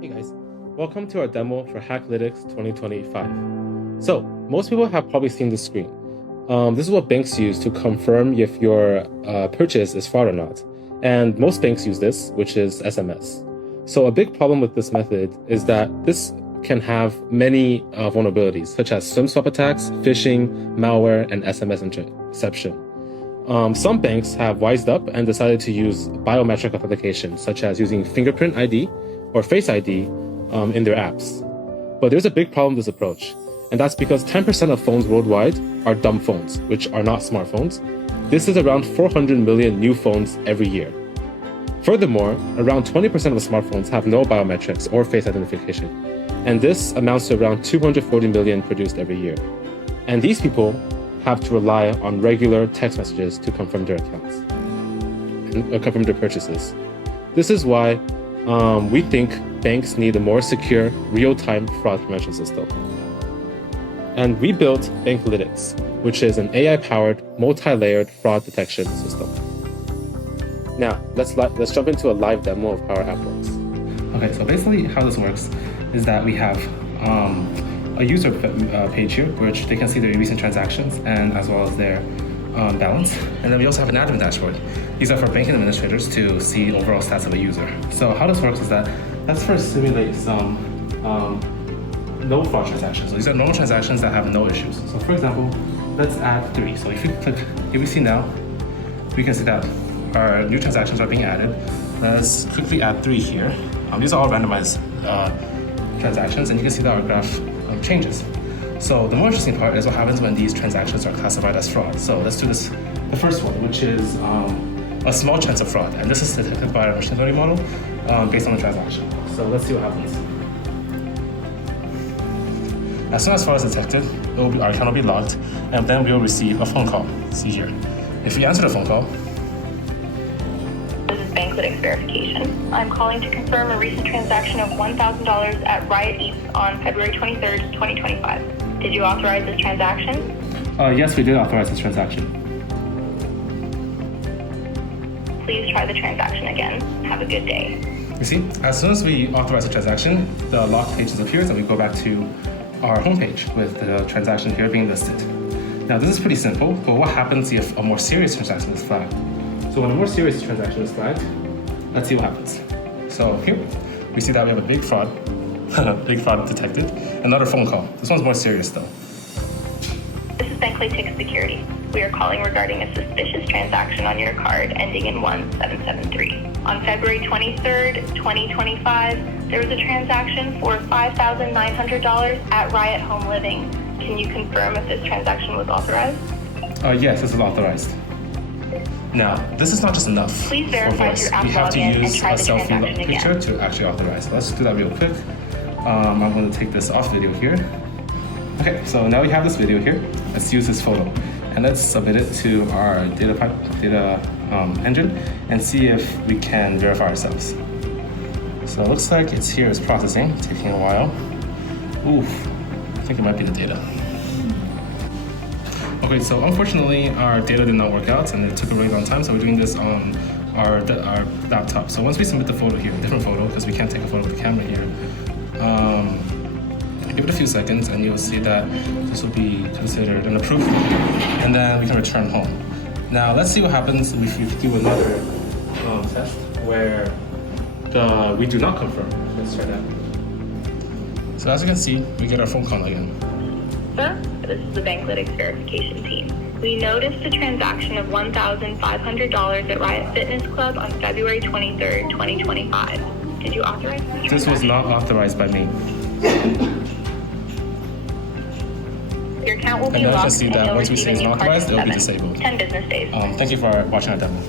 Hey guys, welcome to our demo for Hacklytics 2025. So, most people have probably seen this screen. This is what banks use to confirm if your purchase is fraud or not. And most banks use this, which is SMS. So a big problem with this method is that this can have many vulnerabilities, such as SIM swap attacks, phishing, malware, and SMS interception. Some banks have wised up and decided to use biometric authentication, such as using fingerprint ID or Face ID in their apps. But there's a big problem with this approach, and that's because 10% of phones worldwide are dumb phones, which are not smartphones. This is around 400 million new phones every year. Furthermore, around 20% of smartphones have no biometrics or face identification, and this amounts to around 240 million produced every year. And these people have to rely on regular text messages to confirm their accounts and confirm their purchases. This is why we think banks need a more secure, real-time fraud prevention system. And we built Banklytics, which is an AI-powered, multi-layered fraud detection system. Now, let's jump into a live demo of how our app works. Okay, so basically how this works is that we have a user page here, which they can see their recent transactions and as well as their balance. And then we also have an admin dashboard. These are for banking administrators to see overall stats of a user. So how this works is that let's first simulate some no fraud transactions. So these are normal transactions that have no issues. So for example, let's add 3. So if you click, here we see now, we can see that our new transactions are being added. Let's quickly add 3 here. These are all randomized transactions, and you can see that our graph changes. So the more interesting part is what happens when these transactions are classified as fraud. So let's do this, the first one, which is a small chance of fraud. And this is detected by our machine learning model based on the transaction. So let's see what happens. As soon as fraud is detected, our account will be logged, and then we will receive a phone call. See here. If we answer the phone call, this is Banklytics verification. I'm calling to confirm a recent transaction of $1,000 at Riot Eats on February 23rd, 2025. Did you authorize this transaction? Yes, we did authorize this transaction. Please try the transaction again. Have a good day. You see, as soon as we authorize the transaction, the locked page disappears and we go back to our homepage with the transaction here being listed. Now, this is pretty simple, but what happens if a more serious transaction is flagged? So when a more serious transaction is flagged, let's see what happens. So here, we see that we have a big fraud, detected. Another phone call. This one's more serious though. This is Banklytics Security. We are calling regarding a suspicious transaction on your card ending in 1773. On February 23rd, 2025, there was a transaction for $5,900 at Riot Home Living. Can you confirm if this transaction was authorized? Yes, this is authorized. Now, this is not just enough. Please verify your app we have to login use and try a the selfie transaction picture again. to actually authorize. Let's do that real quick. I'm going to take this off video here. Okay, so now we have this video here. Let's use this photo and let's submit it to our data engine and see if we can verify ourselves. So it looks like it's here, it's processing, taking a while. Oof, I think it might be the data. Okay, so unfortunately our data did not work out and it took a really long time, so we're doing this on our laptop. So once we submit the photo here, a different photo, because we can't take a photo with the camera here, give it a few seconds and you'll see that this will be considered an approved photo, and then we can return home. Now let's see what happens if we do another test where we do not confirm. Let's try that. So as you can see, we get our phone call again. Sir, this is the Banklytics verification team. We noticed a transaction of $1,500 at Riot Fitness Club on February 23rd, 2025. Did you authorize this? This was not authorized by me. Your account will be and now you can locked see and that you'll once we receive say a it's new not card authorized, in it will be disabled. 10 business days. Thank you for watching our demo.